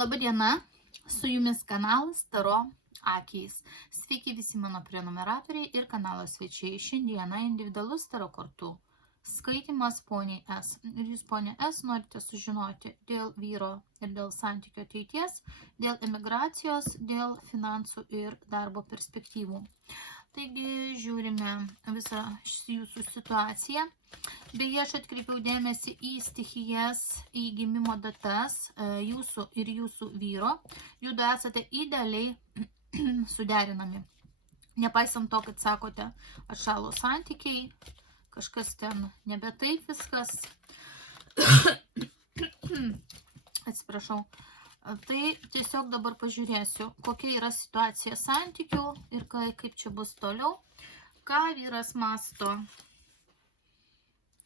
Labadiena, su jumis kanalas Taro Akys. Sveiki visi mano prenumeratoriai ir kanalo svečiai. Šiandieną individualus Taro kortų skaitimas poniai S. Ir jūs, ponė S, norite sužinoti dėl vyro ir dėl santykio ateities, dėl emigracijos, dėl finansų ir darbo perspektyvų. Taigi žiūrime visą jūsų situaciją. Beje, aš atkreipiau dėmesį į stichijas, į gimimo datas jūsų ir jūsų vyro. Judu esate idealiai suderinami. Nepaisant to, kad sakote, atšalo santykiai, kažkas ten nebe taip viskas. Atsiprašau. Tai tiesiog dabar pažiūrėsiu, kokia yra situacija santykių ir kaip čia bus toliau. Ką vyras masto?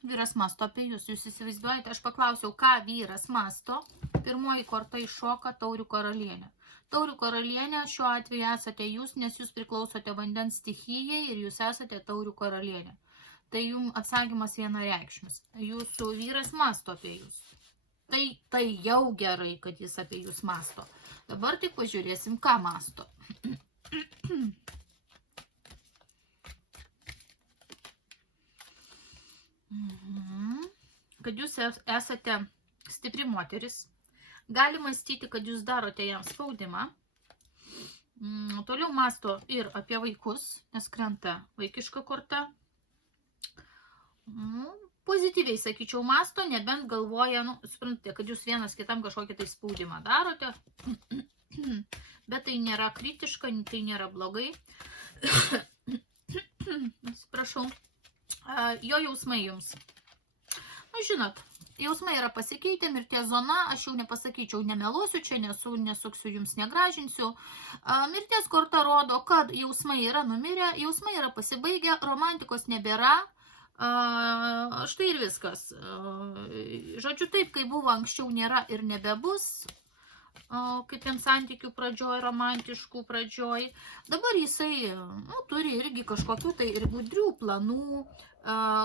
Vyras masto apie jūs. Jūs įsivaizduojate, aš paklausiau, ką vyras masto. Pirmoji korta iššoka taurių karalienė. Taurių karalienė šiuo atveju esate jūs, nes jūs priklausote vandens stichijai ir jūs esate taurių karalienė. Tai jums atsakymas vienareikšmis. Jūsų vyras masto apie jūs. Tai jau gerai, kad jis apie jūs masto. Dabar tik pažiūrėsim, ką masto. Kad jūs esate stipri moteris. Gali mąstyti, kad jūs darote jam spaudimą. Toliau masto ir apie vaikus, nes krenta vaikiška korta. Pozityviai, sakyčiau, masto, nebent galvoja, suprantate, kad jūs vienas kitam kažkokį tai spaudimą darote, bet tai nėra kritiška, tai nėra blogai. Atsiprašau. Jo jausmai jums. Žinot, jausmai yra pasikeitę, mirties zona, aš jau nepasakyčiau, nemeluosiu čia, nesuksiu jums, negražinsiu. Mirties korta rodo, kad jausmai yra numirę, jausmai yra pasibaigę, romantikos nebėra. Štai ir viskas. Žodžiu, taip, kaip buvo anksčiau, nėra ir nebebus, kaip ten santykių pradžioj, romantiškų pradžioj. Dabar jisai turi irgi kažkokių tai ir gudrių planų.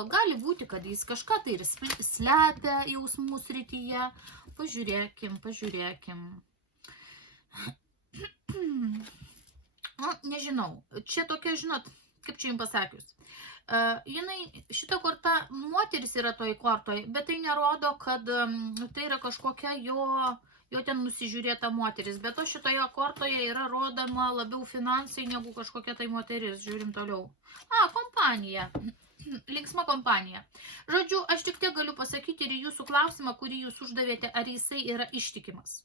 Gali būti, kad jis kažką tai ir slepia jausmų srityje. Pažiūrėkim. Nežinau, čia tokia, žinot, kaip čia jums pasakius. Šita korta, moteris yra toj kortoj, bet tai nerodo, kad tai yra kažkokia jo ten nusižiūrėta moteris. Bet to šitoje kortoje yra rodama labiau finansai negu kažkokia tai moteris. Žiūrim toliau. Kompanija. Linksma kompanija. Žodžiu, aš tik tiek galiu pasakyti ir jūsų klausimą, kurį jūs uždavėte, ar jisai yra ištikimas.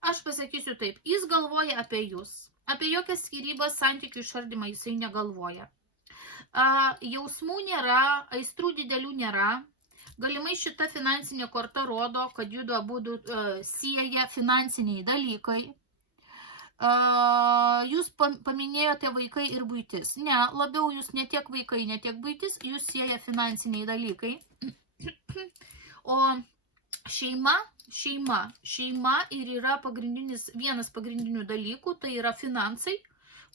Aš pasakysiu taip. Jis galvoja apie jūs. Apie jokias skyrybas, santykių išardymą jisai negalvoja. Jausmų nėra, aistrų didelių nėra. Galimai šita finansinė korta rodo, kad judu abudu sieja finansiniai dalykai. Jūs paminėjote vaikai ir buitis. Ne, labiau jūs ne tiek vaikai, ne tiek buitis, jūs sieja finansiniai dalykai. O šeima ir yra vienas pagrindinių dalykų, tai yra finansai,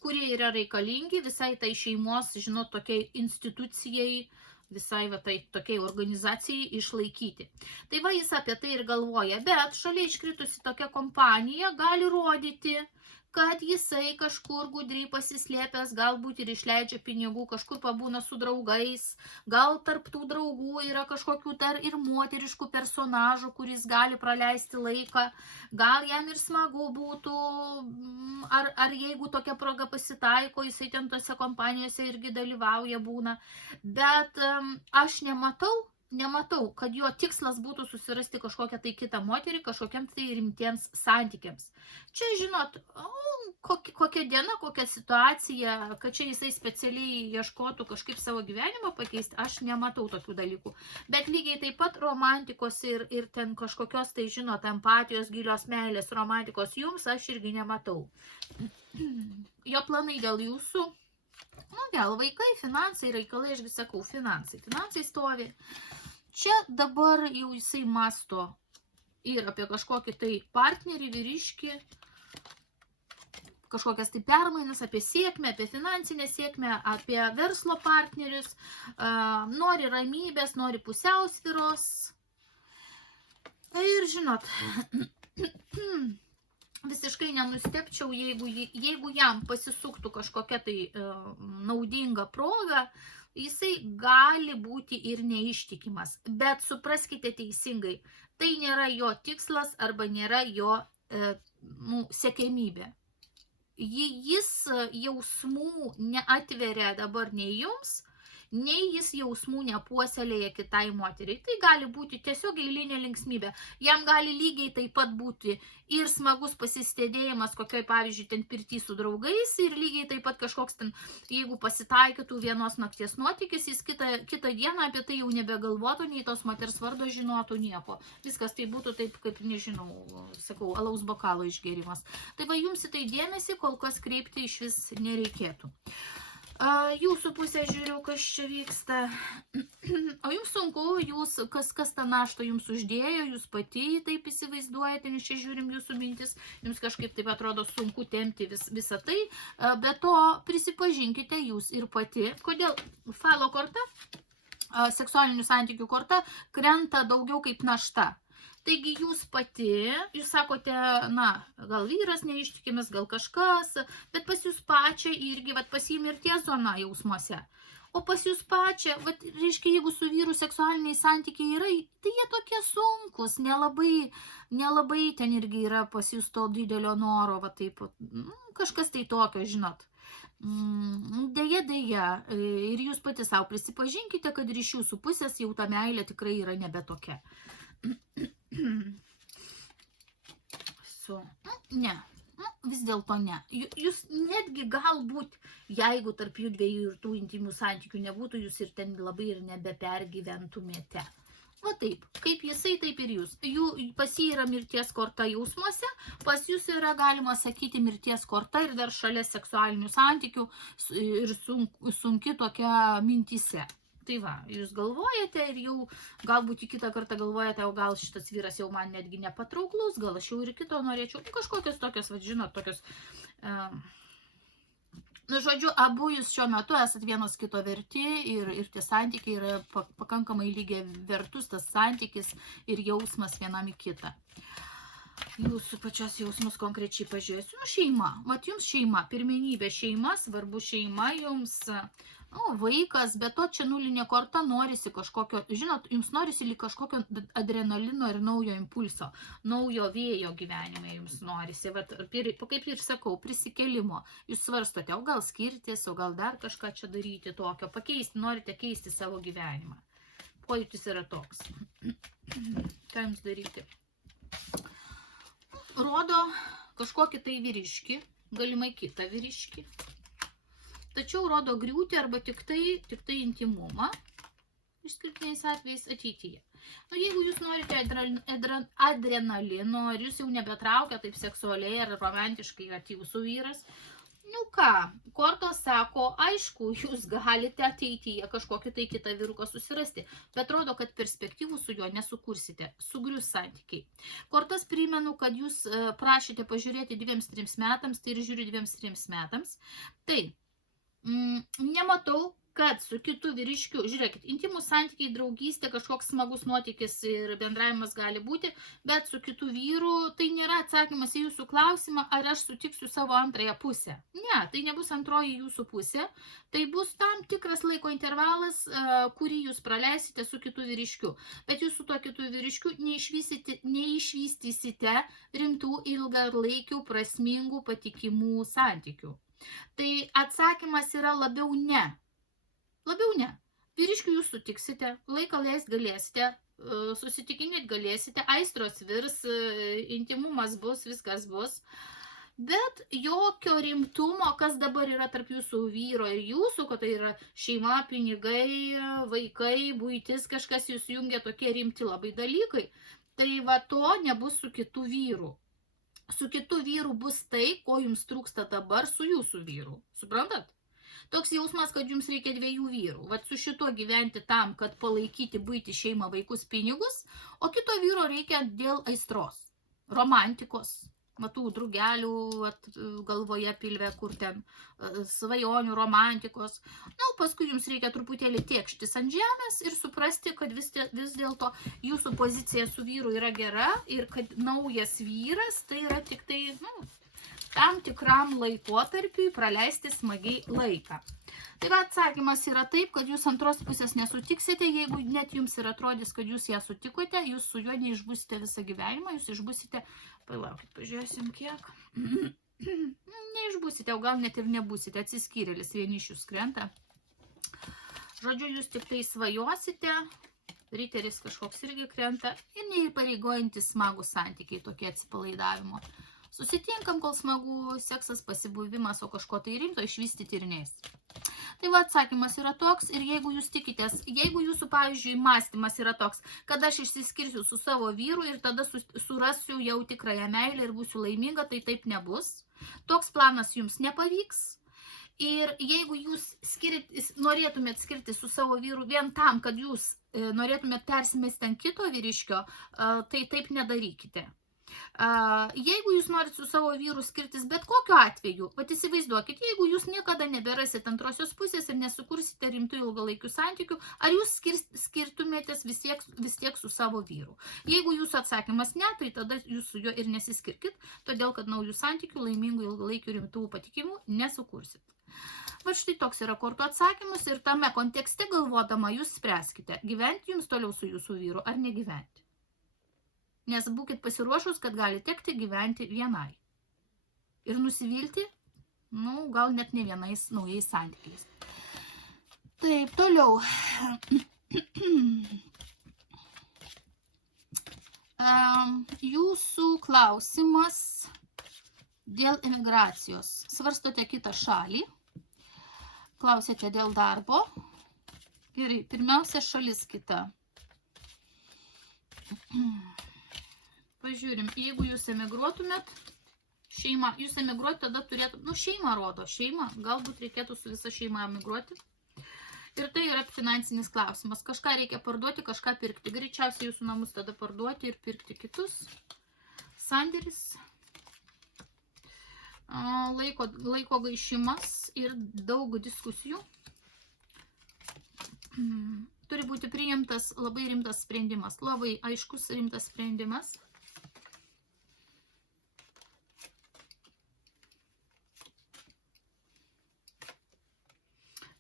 kurie yra reikalingi visai tai šeimos, žinot, tokiai institucijai, visai tai tokiai organizacijai išlaikyti. Tai va, jis apie tai ir galvoja, bet šalia iškritusi tokia kompanija gali rodyti, kad jisai kažkur gudriai pasislėpęs, galbūt ir išleidžia pinigų, kažkur pabūna su draugais, gal tarp tų draugų yra kažkokių dar ir moteriškų personažų, kuris gali praleisti laiką, gal jam ir smagu būtų, ar jeigu tokia proga pasitaiko, jisai ten tose kompanijose irgi dalyvauja būna, bet aš nematau, kad jo tikslas būtų susirasti kažkokią tai kitą moterį, kažkokiam tai rimtiems santykiams. Čia, žinot, kokia diena, kokia situacija, kad čia jisai specialiai ieškotų kažkaip savo gyvenimą pakeisti, aš nematau tokių dalykų. Bet lygiai taip pat romantikos ir ten kažkokios tai, žinot, empatijos, gilios meilės, romantikos jums aš irgi nematau. Jo planai dėl jūsų. Vėl vaikai, finansai, reikalai, ašgi sakau, finansai stovi. Čia dabar jau jisai masto ir apie kažkokį tai partnerį, vyriškį, kažkokias tai permainas, apie sėkmę, apie finansinę sėkmę, apie verslo partnerius, nori ramybės, nori pusiausvyros. Ir žinot, visiškai nenustepčiau, jeigu jam pasisuktų kažkokia tai naudinga proga, jisai gali būti ir neištikimas. Bet supraskite teisingai, tai nėra jo tikslas arba nėra jo siekiamybė. Jis jausmų neatveria dabar nei jums, nei jis jausmų nepuoselėja kitai moteriai. Tai gali būti tiesiog eilinė linksmybė. Jam gali lygiai taip pat būti ir smagus pasistėdėjimas, kokioj, pavyzdžiui, ten pirty su draugais, ir lygiai taip pat kažkoks ten, jeigu pasitaikytų vienos nakties nuotykis, jis kitą dieną apie tai jau nebegalvotų, nei tos moters vardo žinotų nieko. Viskas tai būtų taip, kaip, nežinau, sakau, alaus bokalo išgėrimas. Tai va, jums į tai dėmesį kol kas kreipti iš vis nereikėtų. Jūsų pusė žiūriu, kas čia vyksta. O jums sunku, kas tą naštą jums uždėjo, jūs pati taip įsivaizduojate, nes čia žiūrim jūsų mintis, jums kažkaip taip atrodo sunku tempti visą tai, bet to prisipažinkite jūs ir pati, kodėl falo korta, seksualinių santykių korta, krenta daugiau kaip našta. Taigi jūs pati, jūs sakote, na, gal vyras neištikimas, gal kažkas, bet pas jūs pačią irgi, pasiimi ir tie zona jausmuose. O pas jūs pačią, reiškia, jeigu su vyru seksualiniai santykiai yra, tai jie tokie sunkus, nelabai ten irgi yra pas jūs to didelio noro, taip, kažkas tai tokio, žinot. Deja, ir jūs pati savo prisipažinkite, kad ir iš jūsų pusės jau ta meilė tikrai yra nebe tokia. Ne, vis dėlto ne. Jūs netgi galbūt, jeigu tarp jų dviejų ir tų intimių santykių nebūtų, jūs ir ten labai ir nebepergyventumėte. Va taip, kaip jisai, taip ir jūs. Pas jį yra mirties korta jausmuose, pas jūs yra, galima sakyti, mirties korta ir dar šalia seksualinių santykių ir sunki tokia mintyse. Tai va, jūs galvojate ir jau galbūt į kitą kartą galvojate, o gal šitas vyras jau man netgi nepatrauklus, gal aš jau ir kito norėčiau. Kažkokios tokios, žinot, tokios... žodžiu, abu jūs šiuo metu esat vienos kito verti ir tie santykiai yra pakankamai lygiai vertus, tas santykis ir jausmas vienam į kitą. Jūsų pačios jausmus konkrečiai pažiūrėsiu. Šeima. Mat jums šeima, pirmenybė šeima, svarbu šeima jums... vaikas, bet to čia nulinė korta norisi kažkokio, žinot, jums norisi lyg kažkokio adrenalino ir naujo impulso, naujo vėjo gyvenime jums norisi, kaip ir sakau, prisikelimo, jūs svarstote, o gal skirtis, o gal dar kažką čia daryti tokio, pakeisti, norite keisti savo gyvenimą. Pojūtis yra toks. Ką jums daryti? Rodo kažkokį tai vyriškį, galimai kitą vyriškį. Tačiau rodo griūtį arba tik tai intimumą, išskirtiniais atvejais ateityje. Jeigu jūs norite adrenalino, ar jūs jau nebetraukia taip seksualiai ar romantiškai jūsų vyras, kortos sako, aišku, jūs galite ateityje kažkokį tai kitą vyruką susirasti, bet rodo, kad perspektyvų su juo nesukursite, sugrius santykiai. Kortas primenu, kad jūs prašėte pažiūrėti 2-3 metams, tai ir žiūri 2-3 metams. Tai nematau, kad su kitu vyriškiu, žiūrėkit, intimų santykiai, draugystė, kažkoks smagus nuotykis ir bendravimas gali būti, bet su kitu vyru tai nėra atsakymas į jūsų klausimą, ar aš sutiksiu savo antrąją pusę. Ne, tai nebus antroji jūsų pusė, tai bus tam tikras laiko intervalas, kurį jūs praleisite su kitu vyriškiu. Bet jūs su tuo kitu vyriškiu neišvystysite rimtų ilgalaikių, prasmingų, patikimų santykių. Tai atsakymas yra labiau ne. Labiau ne. Vyriškių jūs sutiksite, laiką leist galėsite, susitikinėt galėsite, aistros virs, intimumas bus, viskas bus. Bet jokio rimtumo, kas dabar yra tarp jūsų vyro ir jūsų, kad tai yra šeima, pinigai, vaikai, buitis, kažkas jūs jungia tokie rimti labai dalykai, tai va to nebus su kitu vyru. Su kitu vyru bus tai, ko jums trūksta dabar su jūsų vyru. Suprantat? Toks jausmas, kad jums reikia 2 vyrų. Vat su šituo gyventi tam, kad palaikyti buitį, šeimą, vaikus, pinigus, o kito vyro reikia dėl aistros, romantikos, matų drugelių galvoje pilve, kur ten svajonių, romantikos. Na, paskui jums reikia truputėlį tėkštis ant žemės ir suprasti, kad vis dėlto jūsų pozicija su vyru yra gera ir kad naujas vyras tai yra tik tai, tam tikram laikotarpiui praleisti smagiai laiką. Tai va, atsakymas yra taip, kad jūs antros pusės nesutiksite, jeigu net jums ir atrodys, kad jūs ją sutikote, jūs su juo neišbūsite visą gyvenimą, jūs išbūsite, palaukit, pažiūrėsim kiek, neišbūsite, o gal net ir nebūsite, atsiskyrėlis, vienišius krenta. Žodžiu, jūs tik tai svajosite, riteris kažkoks irgi krenta ir neįpareigojantis smagų santykiai, tokie atsipalaidavimo. Susitinkam, kol smagu, seksas, pasibuvimas, o kažko tai rimto išvystyti ir neis. Tai va, atsakymas yra toks ir jeigu jūs tikitės, jeigu jūsų, pavyzdžiui, mąstymas yra toks, kad aš išsiskirsiu su savo vyru ir tada surasiu jau tikrąją meilę ir būsiu laiminga, tai taip nebus. Toks planas jums nepavyks. Ir jeigu jūs norėtumėt skirti su savo vyru vien tam, kad jūs norėtumėt persimesti ant kito vyriškio, tai taip nedarykite. Jeigu jūs norit su savo vyru skirtis bet kokiu atveju, pat įsivaizduokit, jeigu jūs niekada neberasit antrosios pusės ir nesukursite rimtų ilgalaikių santykių, ar jūs skirtumėtės vis tiek su savo vyru? Jeigu jūsų atsakymas ne, tai tada jūs su juo ir nesiskirkit, todėl kad naujų santykių, laimingų ilgalaikių rimtų patikimų nesukursit. Va štai toks yra kortų atsakymus ir tame kontekste galvodama jūs spręskite, gyventi jums toliau su jūsų vyru ar negyventi. Nes būkit pasiruošus, kad gali tekti gyventi vienai. Ir nusivilti, gal net ne vienais naujais santykiais. Taip, toliau. Jūsų klausimas dėl emigracijos. Svarstote kitą šalį. Klausėte dėl darbo. Gerai, pirmiausia šalis kita. Pažiūrim, jeigu jūs emigruotumėt, šeima, jūs emigruoti tada turėtų, šeima rodo, šeima, galbūt reikėtų su visa šeima emigruoti. Ir tai yra finansinis klausimas. Kažką reikia parduoti, kažką pirkti. Greičiausiai jūsų namus tada parduoti ir pirkti kitus. Sandėris, laiko gaišimas ir daug diskusijų. Turi būti priimtas labai rimtas sprendimas, labai aiškus rimtas sprendimas.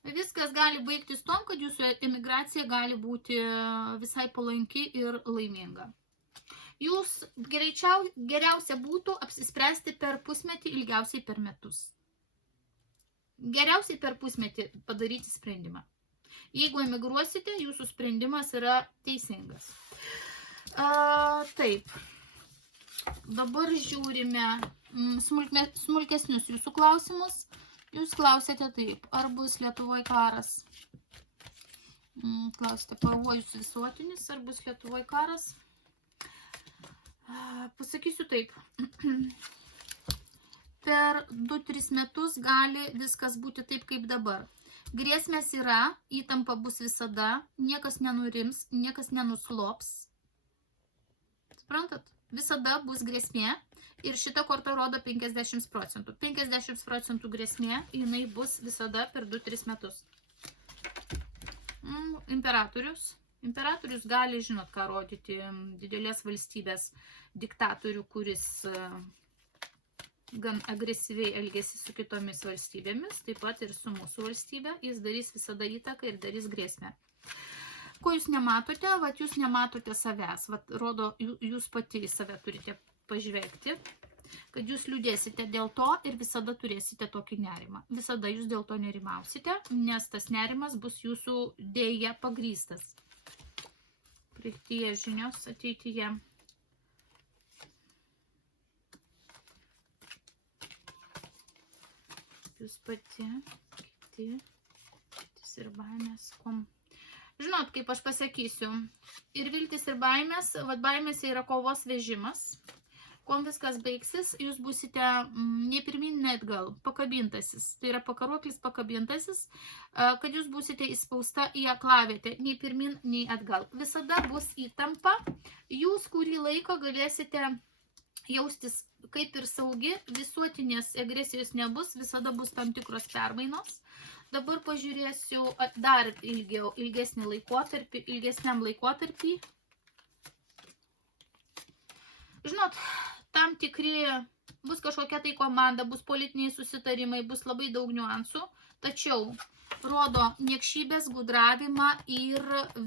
Viskas gali baigtis tom, kad jūsų emigracija gali būti visai palanki ir laiminga. Jūs geriausia būtų apsispręsti per pusmetį, ilgiausiai per metus. Geriausiai per pusmetį padaryti sprendimą. Jeigu emigruosite, jūsų sprendimas yra teisingas. Taip. Dabar žiūrime smulkesnius jūsų klausimus. Jūs klausėte taip, ar bus Lietuvoje karas? Klausėte, pavojus visuotinis, ar bus Lietuvoje karas? Pasakysiu taip. Per 2-3 metus gali viskas būti taip, kaip dabar. Grėsmės yra, įtampa bus visada, niekas nenurims, niekas nenuslops. Suprantat? Visada bus grėsmė. Ir šita korta rodo 50%. 50% grėsmė, jinai bus visada per 2-3 metus. Imperatorius. Imperatorius gali, žinot, ką rodyti, didelės valstybės diktatorių, kuris gan agresyviai elgėsi su kitomis valstybėmis, taip pat ir su mūsų valstybė. Jis darys visada įtaką ir darys grėsmę. Ko jūs nematote? Vat jūs nematote savęs. Vat rodo, jūs pati į save turite pažvelgti, kad jūs liūdėsite dėl to ir visada turėsite tokį nerimą. Visada jūs dėl to nerimausite, nes tas nerimas bus jūsų dėja pagrįstas. Praeityje žinios, ateityje. Jūs pati, kiti ir baimės, kom. Žinot, kaip aš pasakysiu, ir viltis ir baimės, vat baimėse yra kovos vežimas. Kuom viskas baigsis, jūs būsite nei pirmin, nei atgal, pakabintasis. Tai yra pakaruoklis pakabintasis, kad jūs būsite įspausta į aklavietę, nei pirmin, nei atgal. Visada bus įtampa, jūs kurį laiką galėsite jaustis kaip ir saugi, visuotinės agresijos nebus, visada bus tam tikros permainos. Dabar pažiūrėsiu dar ilgesniam laikotarpį. Žinot, tam tikri bus kažkokia tai komanda, bus politiniai susitarimai, bus labai daug niuansų, tačiau rodo niekšybės gudravimą ir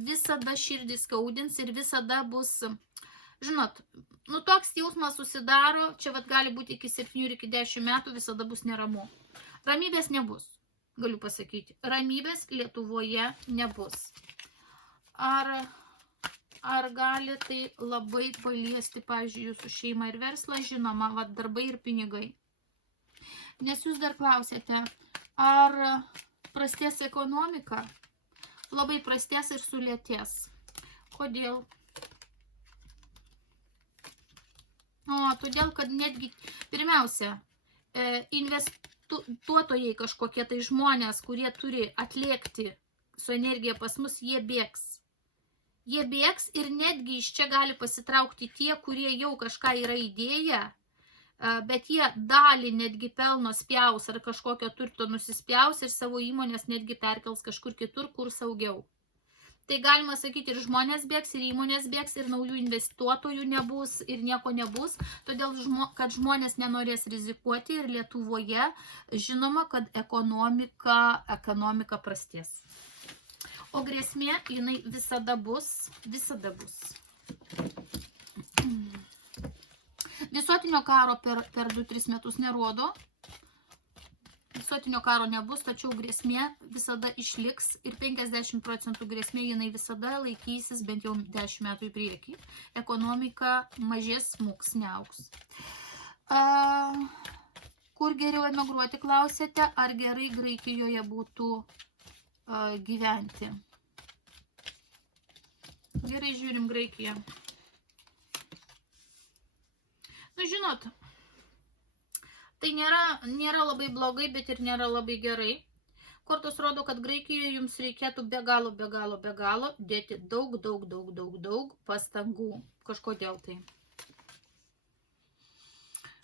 visada širdį skaudins ir visada bus, žinot, toks jausmas susidaro, čia gali būti iki 7 ir iki 10 metų, visada bus neramu. Ramybės nebus, galiu pasakyti. Ramybės Lietuvoje nebus. Ar gali tai labai paliesti, pavyzdžiui, jūsų šeimą ir verslą? Žinoma, darbai ir pinigai. Nes jūs dar klausėte, ar prastės ekonomika? Labai prastės ir sulėtės. Kodėl? Todėl, kad netgi, pirmiausia, investuotojai kažkokie tai žmonės, kurie turi atlėkti su energija pas mus, jie bėgs. Jie bėgs ir netgi iš čia gali pasitraukti tie, kurie jau kažką yra įdėję, bet jie dalį netgi pelno spjaus ar kažkokio turto nusispjaus ir savo įmonės netgi perkels kažkur kitur, kur saugiau. Tai galima sakyti, ir žmonės bėgs, ir įmonės bėgs, ir naujų investuotojų nebus, ir nieko nebus, todėl, kad žmonės nenorės rizikuoti ir Lietuvoje žinoma, kad ekonomika prastės. O grėsmė, jinai visada bus. Visuotinio karo per 2-3 metus nerodo. Visuotinio karo nebus, tačiau grėsmė visada išliks ir 50% grėsmė jinai visada laikysis bent jau 10 metų į priekį. Ekonomika mažės, smuks, neaugs. Kur geriau emigruoti, klausėte, ar gerai Graikijoje būtų gyventi? Gerai, žiūrim Graikiją. Žinot, tai nėra labai blogai, bet ir nėra labai gerai. Kortos rodo, kad Graikijoje jums reikėtų be galo dėti daug pastangų. Kažkodėl tai.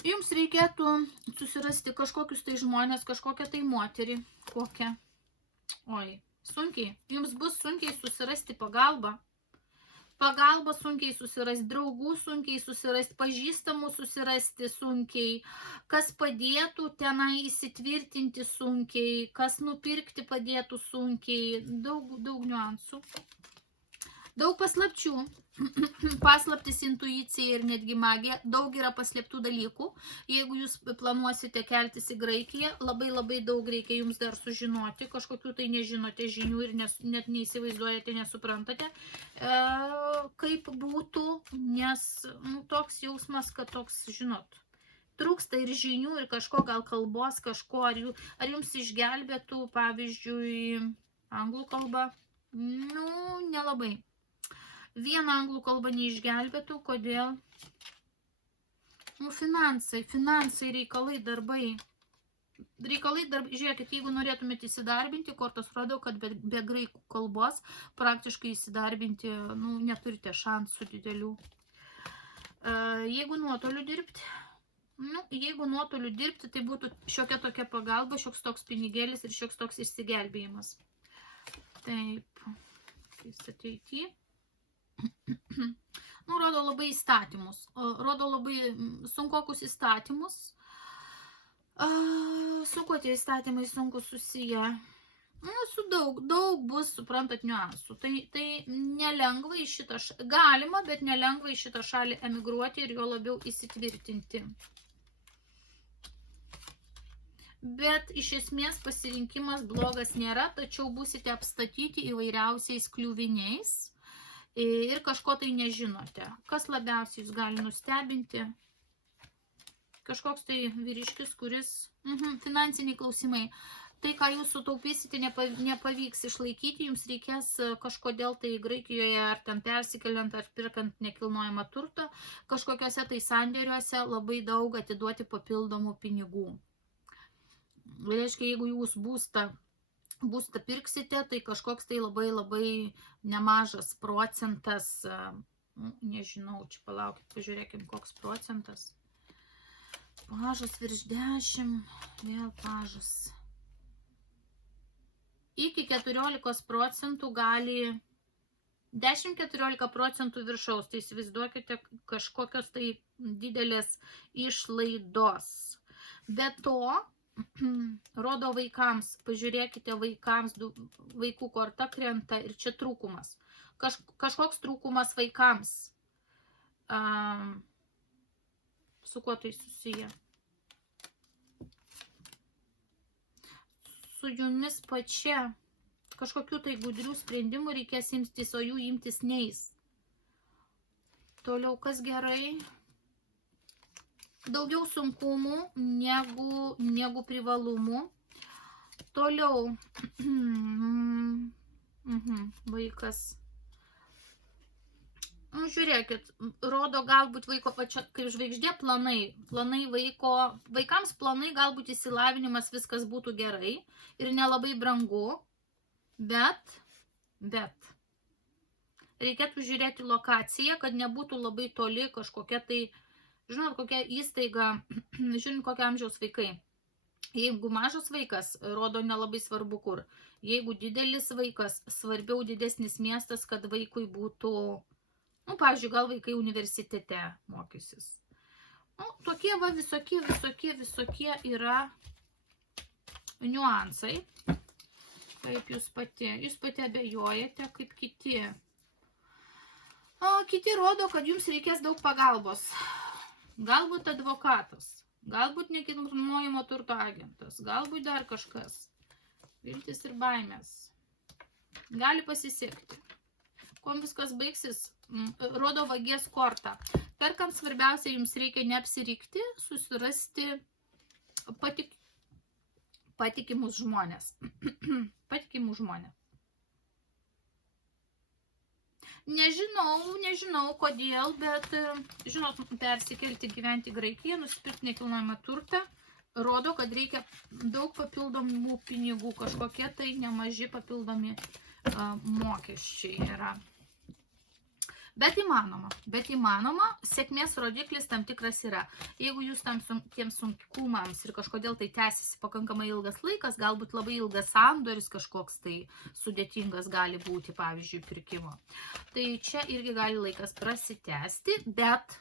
Jums reikėtų susirasti kažkokius tai žmonės, kažkokią tai moterį. Kokią? Oi, sunkiai. Jums bus sunkiai susirasti pagalbą. Pagalba sunkiai susirasti, draugų sunkiai susirasti, pažįstamų susirasti sunkiai, kas padėtų tenai įsitvirtinti sunkiai, kas nupirkti padėtų sunkiai, daug niuansų. Daug paslapčių, paslaptis, intuicija ir netgi magija, daug yra paslėptų dalykų. Jeigu jūs planuosite keltis į Graikiją, labai daug reikia jums dar sužinoti, kažkokių tai nežinote žinių ir net neįsivaizduojate, nesuprantate, kaip būtų, nes toks jausmas, kad toks, žinot, trūksta ir žinių ir kažko, gal kalbos, kažko, ar jums išgelbėtų, pavyzdžiui, anglų kalba? Nelabai. Vieną anglų kalbą neišgelbėtų, kodėl? Finansai, reikalai, darbai. Žiūrėkit, jeigu norėtumėte įsidarbinti, kortos rodo, kad be graikų kalbos praktiškai įsidarbinti, neturite šansų didelių. Jeigu nuotoliu dirbti, tai būtų šiokia tokia pagalba, šioks toks pinigėlis ir šioks toks išsigelbėjimas. Taip, kaip ateityje. Rodo labai įstatymus, rodo labai sunkokus įstatymus, sunku tie įstatymai, sunku susiję, su daug bus, suprantat, niuansų. Tai nelengva į šitą šalį, galima, bet nelengva į šitą šalį emigruoti ir jo labiau įsitvirtinti. Bet iš esmės pasirinkimas blogas nėra, tačiau būsite apstatyti įvairiausiais kliuviniais. Ir kažko tai nežinote. Kas labiausiai jūs gali nustebinti? Kažkoks tai vyriškis, kuris... Finansiniai klausimai. Tai, ką jūs sutaupysite, nepavyks išlaikyti. Jums reikės kažkodėl tai Graikijoje, ar ten persikeliant, ar pirkant nekilnojamą turtą, kažkokiuose tai sandėriuose labai daug atiduoti papildomų pinigų. Reiškia, jeigu jūs būstą pirksite, tai kažkoks tai labai nemažas procentas, nežinau, čia palaukit, pažiūrėkim, koks procentas. Pažas virš 10, vėl pažas. Iki 14% gali 10-14% viršaus, tai įsivaizduokite kažkokios tai didelės išlaidos. Be to, rodo vaikams, pažiūrėkite vaikams, vaikų korta krenta ir čia trūkumas. Kažkoks trūkumas vaikams. Su kuo tai susiję? Su jumis pačia. Kažkokių tai gudrių sprendimų reikės imtis, o jų imtis neis. Toliau, kas gerai? Daugiau sunkumų negu privalumų. Toliau, vaikas. Žiūrėkit, rodo galbūt vaiko pačia, kaip žvaigždė, planai vaiko, vaikams planai, galbūt įsilavinimas, viskas būtų gerai ir nelabai brangu. Bet reikėtų žiūrėti lokaciją, kad nebūtų labai toli kažkokia tai, žinot, kokia įstaiga, žinot, kokia amžiaus vaikai. Jeigu mažas vaikas, rodo nelabai svarbu kur. Jeigu didelis vaikas, svarbiau didesnis miestas, kad vaikui būtų, pavyzdžiui, gal vaikai universitete mokysis. Tokie va visokie yra niuansai. Kaip jūs pati abejojate, kaip kiti. Kiti rodo, kad jums reikės daug pagalbos. Galbūt advokatas, galbūt nekilnojamo turto agentas, galbūt dar kažkas. Viltis ir baimės. Gali pasisekti. Kuom viskas baigsis, rodo vagės kortą. Perkant svarbiausia, jums reikia neapsirikti, susirasti patikimus žmonės. Patikimų žmonės. Nežinau kodėl, bet, žinot, persikelti gyventi Graikiją, nusipirkti nekilnojamą turtą, rodo, kad reikia daug papildomų pinigų, kažkokie tai nemaži papildomi mokesčiai yra. Bet įmanoma, sėkmės rodiklis tam tikras yra. Jeigu jūs tiems sunkumams ir kažkodėl tai tęsiasi pakankamai ilgas laikas, galbūt labai ilgas sandoris kažkoks tai sudėtingas gali būti, pavyzdžiui, pirkimo. Tai čia irgi gali laikas prasitęsti, bet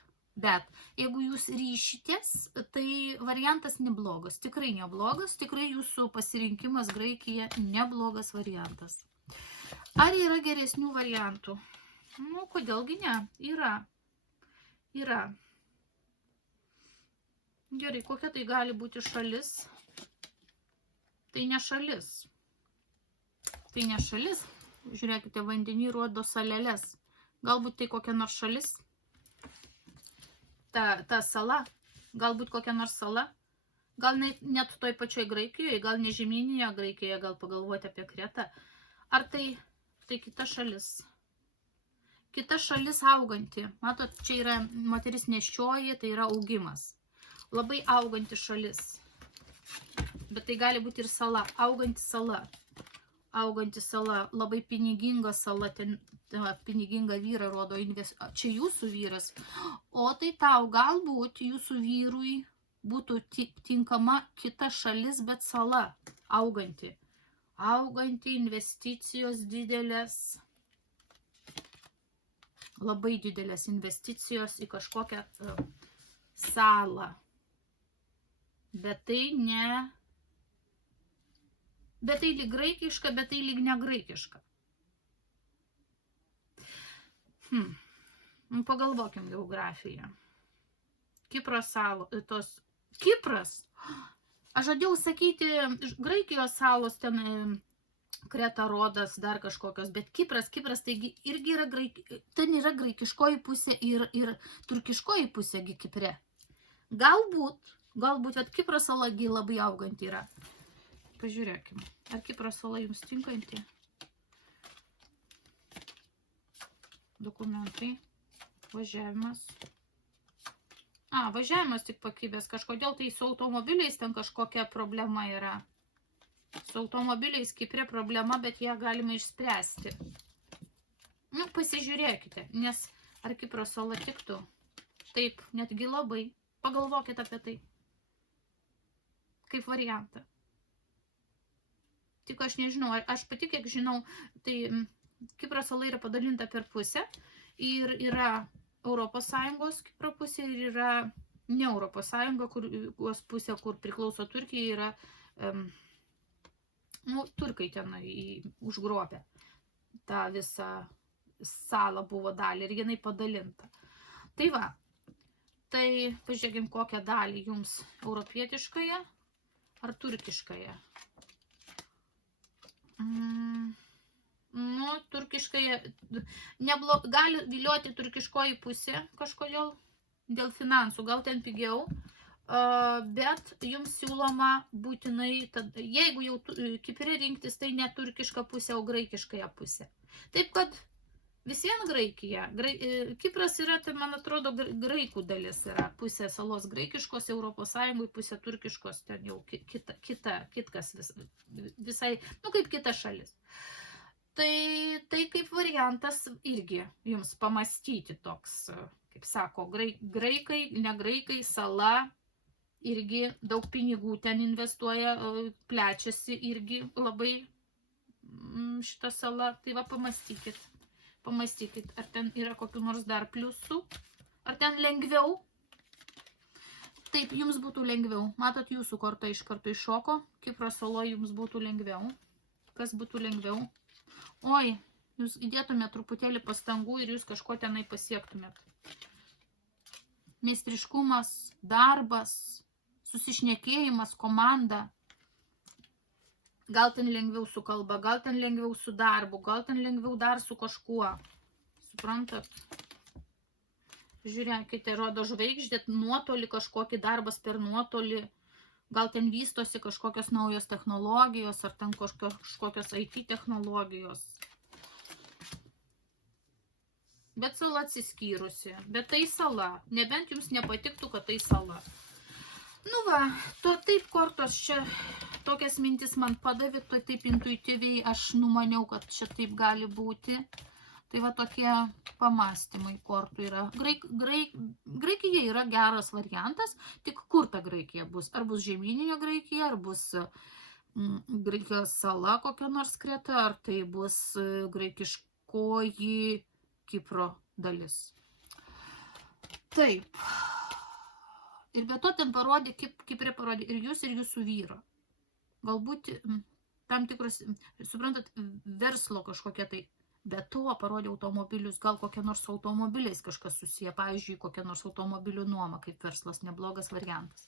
jeigu jūs ryšitės, tai variantas neblogas, tikrai neblogas, tikrai jūsų pasirinkimas Graikija neblogas variantas. Ar yra geresnių variantų? Kodėlgi ne? Yra. Gerai, kokia tai gali būti šalis? Tai ne šalis. Žiūrėkite, vandenį rodo saleles. Galbūt tai kokia nors šalis? Ta sala? Galbūt kokia nors sala? Gal net toj pačioj Graikijoje, gal ne žemyninėje Graikijoje, gal pagalvoti apie Kretą. Ar tai kita šalis? Kita šalis auganti. Matot, čia yra moteris neščioji, tai yra augimas. Labai auganti šalis. Bet tai gali būti ir sala. Auganti sala. Labai piniginga sala. Piniginga vyra rodo. Čia jūsų vyras. O tai tau galbūt jūsų vyrui būtų tinkama kita šalis, bet sala. Auganti. Investicijos didelės. Labai didelės investicijos į kažkokią salą. Bet tai lyg graikiška, bet tai lyg negraikiška. Pagalvokim geografiją. Kipros salos, Kipras. Aš žadėjau sakyti, Graikijos salos ten Kreta, Rodas, dar kažkokios, bet Kipras taigi irgi yra ten yra graikiškoji pusė ir turkiškoji pusė Kipre. Galbūt, bet Kipro sala labai auganti yra. Pažiūrėkime, ar Kipro sala jums tinkanti? Dokumentai, važiavimas. Važiavimas tik pakibęs, kažkodėl tai su automobiliais ten kažkokia problema yra. Su automobiliais Kipre problema, bet ją galima išspręsti. Pasižiūrėkite, nes ar Kipro sala tiktų? Taip, netgi labai. Pagalvokite apie tai. kaip variantą. Tik aš nežinau, aš pati kiek žinau, tai Kipro sala yra padalinta per pusę ir yra Europos Sąjungos Kipro pusė ir yra ne Europos Sąjungos pusė, kur priklauso Turkijai, yra turkai ten užgrobę tą visą salą buvo dalį ir jinai padalinta. Tai va, tai pažiūrėkim, kokią dalį jums europietiškąją ar turkiškąją. Turkiškąją, gali vilioti turkiškoji pusė kažkodėl, dėl finansų, gal ten pigiau, bet jums siūloma būtinai, jeigu jau Kipre rinktis, tai ne turkiška pusė, o graikiškąją pusę. Taip kad vis vien Graikija. Kipras yra, tai man atrodo, graikų dalis yra. Pusė salos graikiškos, Europos Sąjungoje, pusė turkiškos, ten jau kitkas visai, kaip kita šalis. Tai kaip variantas irgi jums pamastyti toks, kaip sako, graikai, ne graikai, sala, irgi daug pinigų ten investuoja, plečiasi irgi labai šita sala. Tai va, pamastykit, ar ten yra kokiu nors dar pliusų, ar ten lengviau. Taip, jums būtų lengviau. Matot, jūsų korta iš karto iššoko. Kipro saloje jums būtų lengviau. Kas būtų lengviau? Oi, jūs įdėtumėt truputėlį pastangų ir jūs kažko tenai pasiektumėt. Meistriškumas, darbas, susišnekėjimas, komanda. Gal ten lengviau su kalba, gal ten lengviau su darbu, gal ten lengviau dar su kažkuo. Suprantat? Žiūrėkite, rodo žvaigždė, nuotolį kažkokį darbas per nuotolį. Gal ten vystosi kažkokios naujos technologijos, ar ten kažkokios IT technologijos. Bet sala atsiskyrusi. Bet tai sala. Nebent jums nepatiktų, kad tai sala. Nu va, taip kortos čia, tokias mintis man padavė, taip intuityviai aš numaniau, kad čia taip gali būti. Tai va tokie pamastymai kortų yra. Graikija yra geras variantas, tik kur ta Graikija bus? Ar bus žemyninė Graikija, ar bus Graikijos sala kokia nors Kreta, ar tai bus graikiškoji Kipro dalis. Taip. Ir be to ten parodė, Kipre parodė ir jūs, ir jūsų vyro. Galbūt tam tikros, suprantat, verslo kažkokie tai. Be to parodė automobilius, gal kokie nors automobiliais kažkas susiję, pavyzdžiui, kokia nors automobilių nuoma, kaip verslas, neblogas variantas.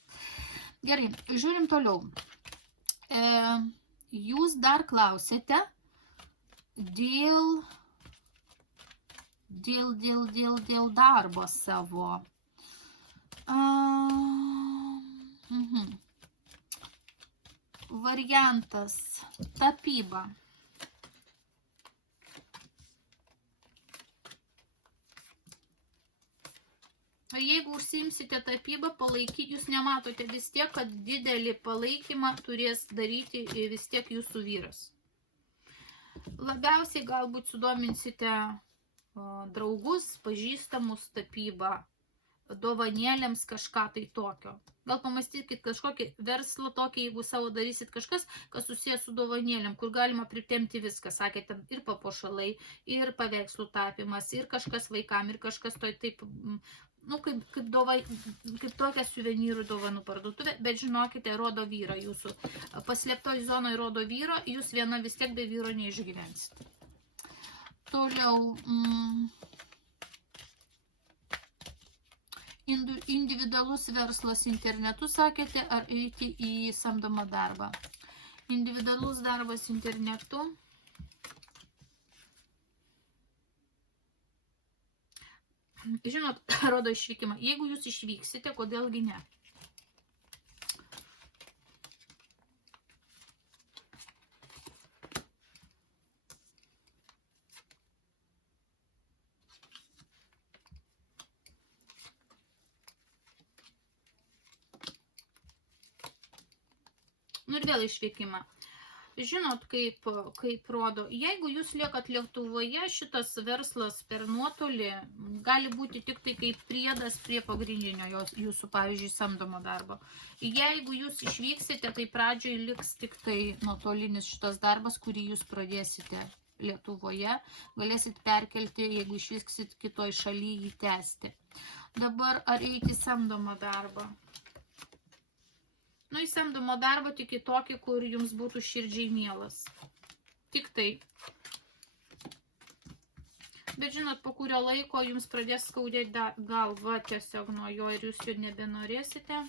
Gerai, žiūrim toliau. Jūs dar klausėte dėl darbo savo. Variantas tapyba. Jeigu užsiimsite tapybą, palaikyti, jūs nematote vis tiek, kad didelį palaikymą turės daryti vis tiek jūsų vyras. Labiausiai galbūt sudominsite draugus, pažįstamus tapybą, dovanėlėms kažką tai tokio. Gal pamastykit kažkokį verslą tokį, jeigu savo darysit kažkas, kas susijęs su dovanėlėm, kur galima pritempti viską, sakėte, ir papuošalai, ir paveikslų tapimas, ir kažkas vaikam, ir kažkas to taip, kaip tokia suvenyrų dovanų parduotuvė, bet žinokite, rodo vyrą jūsų. Paslėptoj zonoje rodo vyrą, jūs viena vis tiek be vyro neišgyvensite. Toliau. Individualus verslas internetu, sakėte, ar eiti į samdomą darbą? Individualus darbas internetu. Žinot, rodo išvykimą. Jeigu jūs išvyksite, kodėlgi ne? Nu ir vėl išvykimą. Žinot, kaip rodo, jeigu jūs liekat Lietuvoje, šitas verslas per nuotolį gali būti tik tai kaip priedas prie pagrindinio jūsų, pavyzdžiui, samdomo darbo. Jeigu jūs išvyksite, tai pradžioj liks tik tai nuotolinis šitas darbas, kurį jūs pradėsite Lietuvoje, galėsit perkelti, jeigu išvyksit kitoj šalyje, jį tęsti. Dabar ar eiti samdomą darbą? Nu, į samdomo darbą tik į tokį, kur jums būtų širdžiai mielas. Tik tai. Bet žinot, po kurio laiko jums pradės skaudėti galva tiesiog nuo jo ir jūs jo nebenorėsite.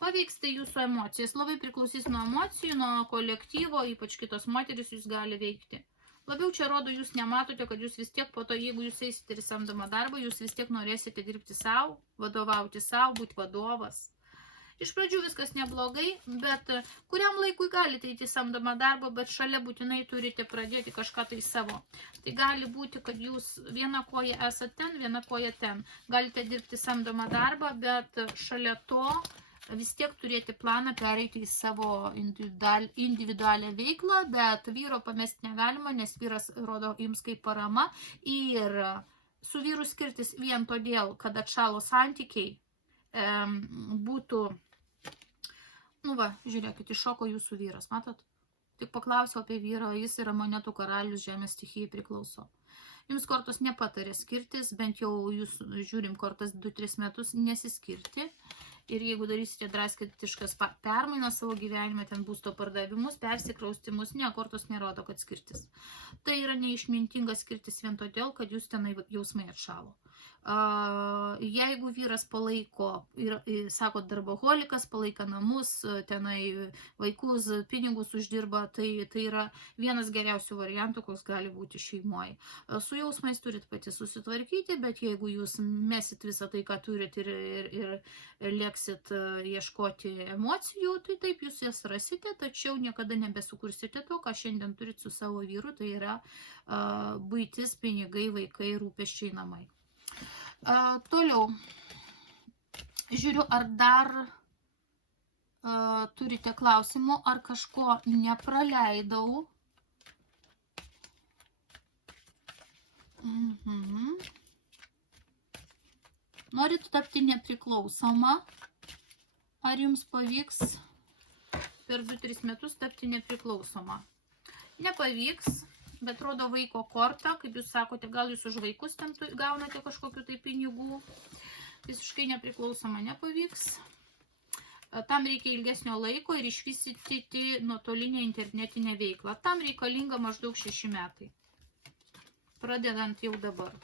Paveiks tai jūsų emocijas. Labai priklausys nuo emocijų, nuo kolektyvo, ypač kitos moteris jūs gali veikti. Labiau čia rodo, jūs nematote, kad jūs vis tiek po to, jeigu jūs eisite ir samdomą darbą, jūs vis tiek norėsite dirbti savo, vadovauti savo, būti vadovas. Iš pradžių viskas neblogai, bet kuriam laikui galite eiti samdomą darbą, bet šalia būtinai turite pradėti kažką tai savo. Tai gali būti, kad jūs viena koja esate ten, viena koja ten. Galite dirbti samdomą darbą, bet šalia to vis tiek turėti planą pereiti į savo individualią veiklą, bet vyro pamesti negalima, nes vyras rodo jums kaip parama ir su vyru skirtis vien todėl, kad atšalo santykiai būtų, nu va, žiūrėkit, iššoko jūsų vyras, matot? Tik paklausiau apie vyrą, jis yra monetų karalius, žemės stichijai priklauso. Jums kortos nepatarė skirtis, bent jau jūs žiūrim kortas 2-3 metus nesiskirti. Ir jeigu darysite drasketiškas permainas savo gyvenime, ten būsto pardavimus, persikraustimus, ne, kortos nerodo, kad skirtis. Tai yra neišmintinga skirtis vien todėl, kad jūs tenai jausmai atšalo. Jeigu vyras palaiko, sakot, darboholikas, palaika namus, tenai vaikus, pinigus uždirba, tai yra vienas geriausių variantų, koks gali būti šeimoje. Su jausmais turit pati susitvarkyti, bet jeigu jūs mesit visą tai, ką turit ir lieksit ieškoti emocijų, tai taip jūs jas rasite, tačiau niekada nebesukursite to, ką šiandien turit su savo vyru, tai yra buitis, pinigai, vaikai, rūpesčiai, namai. Toliau, žiūriu, ar dar turite klausimų, ar kažko nepraleidau. Norit tapti nepriklausoma? Ar jums pavyks per 2-3 metus tapti nepriklausoma? Nepavyks. Bet rodo vaiko kortą, kaip jūs sakote, gal jūs už vaikus ten gaunate kažkokiu tai pinigų, visiškai nepriklausoma nepavyks. Tam reikia ilgesnio laiko ir išvystyti nuotolinę internetinę veiklą. Tam reikalinga maždaug 6 metai, pradedant jau dabar.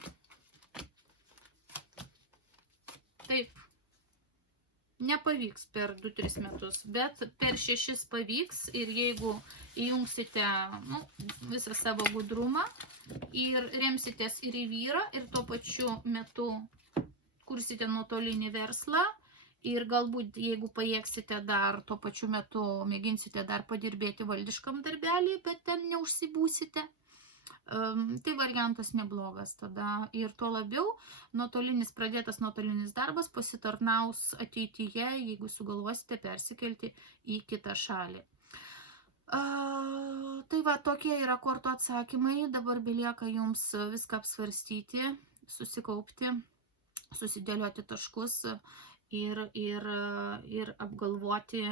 Taip, nepavyks per 2-3 metus, bet per 6 pavyks ir jeigu įjungsite visą savo gudrumą ir remsitės ir į vyrą ir tuo pačiu metu kursite nuotolinį verslą ir galbūt jeigu pajėgsite dar tuo pačiu metu mėginsite dar padirbėti valdiškam darbelį, bet ten neužsibūsite. Tai variantas neblogas tada ir tuo labiau pradėtas nuotolinis darbas pasitarnaus ateityje, jeigu sugalvosite persikelti į kitą šalį. Tai va, tokie yra kortų atsakymai, dabar belieka jums viską apsvarstyti, susikaupti, susidėlioti taškus ir apgalvoti.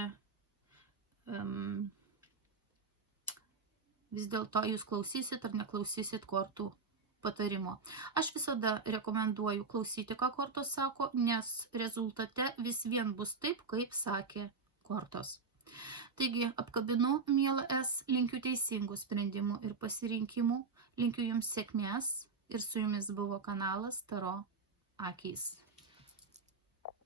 Vis dėlto jūs klausysit ar neklausysit kortų patarimo. Aš visada rekomenduoju klausyti, ką kortos sako, nes rezultate vis vien bus taip, kaip sakė kortos. Taigi, apkabinu, miela S, linkiu teisingų sprendimų ir pasirinkimų, linkiu jums sėkmės ir su jumis buvo kanalas Taro akys.